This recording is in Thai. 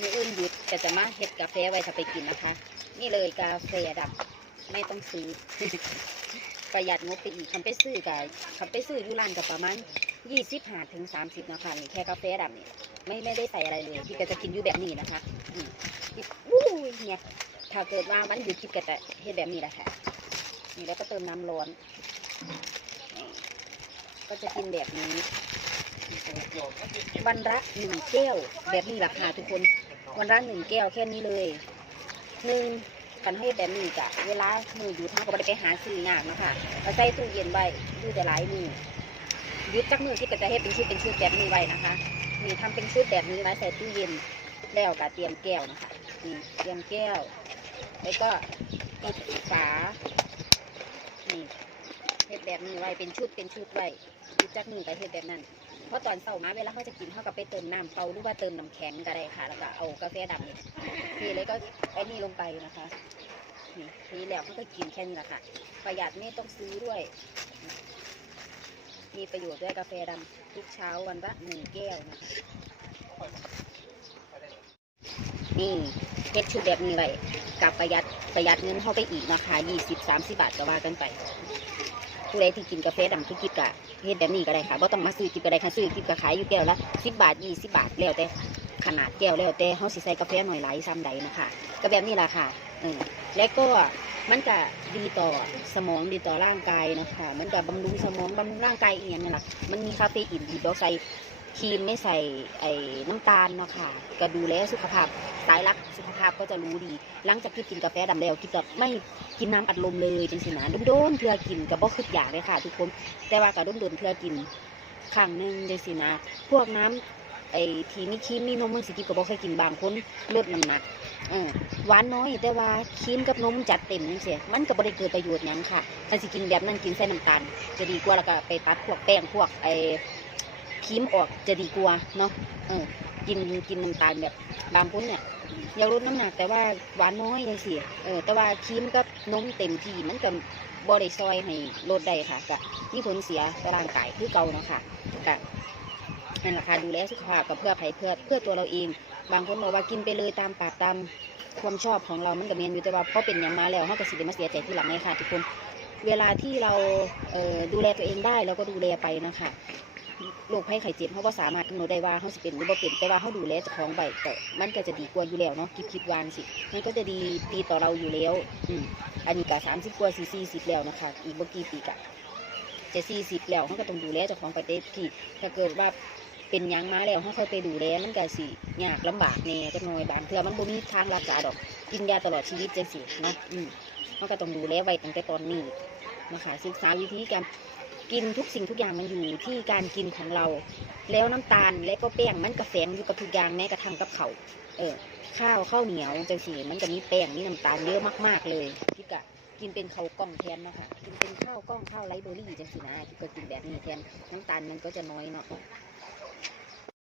มืออื่นหยุดก็จะมาเฮ็ดกาแฟไว้ถ้าไปกินนะคะ นี่เลยกาแฟดำไม่ต้องซื้อ ประหยัดงบไปอีกคำไปซื้อกับคำไปซื้ออยู่ร้านกับประมาณยี่สิบหาถึงสามสิบนะคะนี่แค่กาแฟดำนี่ยไม่ไม่ได้ใส่อะไรเลยพี่ก็จะกินอยู่แบบนี้นะคะอืมนี่วู้ยเนี่ยถ้าเกิดว่าวันหยุดคิดก็จะเฮ็ดแบบนี้แหละค่ะนี่แล้วก็เติมน้ำร้อนก็จะกินแบบนี้วันละหนึ่งแก้วแบบนี้ราคาทุกคน วันละหนึ่งแก้วแค่นี้เลยหนึ่งกันให้แบบนี้กะเวลามืออยู่ท่าก็ไม่ได้ไปหาซื้อยากนะคะเอาใส่ตู้เย็นไว้ดูแต่หลายมือยึดจักมือที่ก็จะให้เป็นชุดเป็นชุดแบบนี้ไว้นะคะนี่ทำเป็นชุดแบบนี้ไว้ใส่ตู้เย็นแล้วก็เตรียมแก้วนะคะนี่เตรียมแก้ว แล้วก็ปิดฝานี่เฮ็ดแบบนี้ไว้เป็นชุดเป็นชุดไว้ยึดจักมือก็เฮ็ดแบบนั้น เพราะตอนเช้ามาเวลาเขาจะกินเขาก็ไปเติมน้ำเปล่าหรือว่าเติมน้ำแข็งก็ได้ค่ะ แล้วก็เอากาแฟดำนี่นี่เลยก็ไอ้นี่ลงไปนะคะ นี่ทีแล้วเขาก็กินแค่นี้แหละค่ะ ประหยัดไม่ต้องซื้อด้วย มีประโยชน์ด้วยกาแฟดำทุกเช้าวันละหนึ่งแก้วนะคะนี่เพชรชุดแบบนี้ไว้กับประหยัดประหยัดเงินเข้าไปอีกนะคะยี่สิบสามสิบบาทก็ว่ากันไป ผู้ใดที่กินกาแฟดำทุกกิบกะเฮ็ดแบบนี้ก็ได้ค่ะบ่ต้องมาซื้อกิบก็ได้ค่ะซื้อกิบก็ขายอยู่แก้วละสิบบาทยี่สิบบาทแล้วแต่ขนาดแก้วแล้วแต่เขาสิใส่กาแฟหน่อยหลายซ้ำใดนะคะก็แบบนี้ล่ะค่ะเออแล้วก็มันก็ดีต่อสมองดีต่อร่างกายนะคะ มันก็บำรุงสมองบำรุงร่างกายอีกอย่างนึงล่ะมันมีคาเฟอีนที่เราใส่ ครีมไม่ใส่ไอ้น้ำตาลเนาะค่ะก็ดูแลสุขภาพสายรักสุขภาพก็จะรู้ดี หลังจากที่กินกาแฟดำแล้วกินก็ไม่กินน้ำอัดลมเลยจังสินะโดนๆเพื่อกินกับบ่คืออยากเลยค่ะ ทุกคนแต่ว่าก็โดนๆเพื่อกินครั้งหนึ่งจังสินะพวกน้ำไอ้ที่มีครีมมีนมมันสิกินก็บ่เคยกินบางคนลดน้ำหนักหวานน้อยแต่ว่าครีมกับนมจัดเต็มจังซี่มันก็บ่ได้เกิดประโยชน์หยังค่ะถ้าสิกินแบบนั้นกินใส่น้ำตาลจะดีกว่าแล้วก็ไปตัดพวกแป้งพวกไอ้ ครีมออกจะดีกว่าเนาะเออ กินกินน้ำตาลแบบบางคนเนี่ยอยากลดน้ำหนักแต่ว่าหวานน้อยจังซี่เออแต่ว่าครีมกับนมเต็มที่มันก็บ่ได้ซอยให้ลดได้ค่ะก็มีผลเสียต่อร่างกายคือเก่าเนาะค่ะก็นั่นแหละค่ะดูแลสุขภาพก็เพื่อภัยเพื่อเพื่อตัวเราเอง บางคนบอกว่ากินไปเลยตามปากตามความชอบของเรามันก็เมียนอยู่แต่ว่าพอเป็นอย่างมาแล้วเขาก็สิได้มาเสียใจที่หลังเลยค่ะทุกคนเวลาที่เราเดูแลตัวเองได้เราก็ดูแลไปนะคะ โรคภัยไข้เจ็บเขาก็สามารถกำหนดได้ว่าเขาสิเป็นหรือบ่เป็นแต่ว่าเขาดูแลเจ้าของไว้ก็มันก็จะดีกว่าอยู่แล้วเนาะคิดคิดวานสิมันก็จะดีดีต่อเราอยู่แล้วอืมอันนี้ก็สามสิบกว่าสี่สี่สิบแล้วนะคะ อีกบ่กี่ปีกะจะสี่สิบแล้วเขาก็ต้องดูแลเจ้าของประเทศที่ถ้าเกิดว่าเป็นยังมาแล้วเขาค่อยไปดูแลมันก็สิยากลำบากแน่จักหน่อยบางเทื่อมันบ่มีทางรักษาดอกกินยาตลอดชีวิตจังสิเนาะอืมเขาก็ต้องดูแลไว้ตั้งแต่ตอนนี้นะคะศึกษาวิธีการ กินทุกสิ่งทุกอย่างมันอยู่ที่การกินของเรา แล้วน้ำตาลและก็แป้งมันกระแฝงอยู่กับทุกอย่างแม้กระทั่งกับเขาเออข้าวข้าวเหนียวจังสีมันจะมีแป้งมีน้ำตาลเยอะมากๆเลยพี่กะกินเป็นข้าวกล้องแทนเนาะค่ะกินเป็นข้าวกล้องข้าวไรเบอรี่จังสีนะพี่ก็กินแบบนี้แทนน้ำตาลมันก็จะน้อยเนาะ